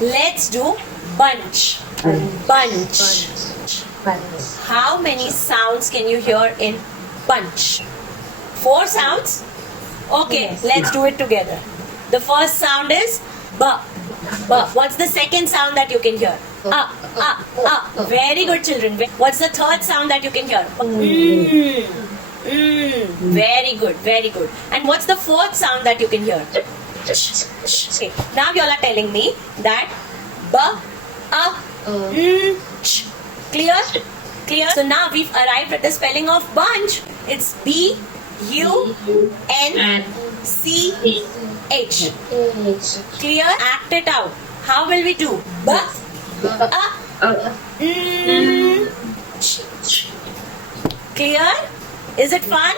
Let's do bunch. Bunch. How many sounds can you hear in bunch? 4 sounds? Okay, let's do it together. The first sound is B. B. What's the second sound that you can hear? Very good, children. What's the third sound that you can hear? Very good, very good. And what's the fourth sound that you can hear? Okay. Now you all are telling me that B, ch. Clear? Clear? So now we've arrived at the spelling of bunch. It's B-U-N-C-H. Clear? Act it out. How will we do? B, ch. Clear? Is it fun?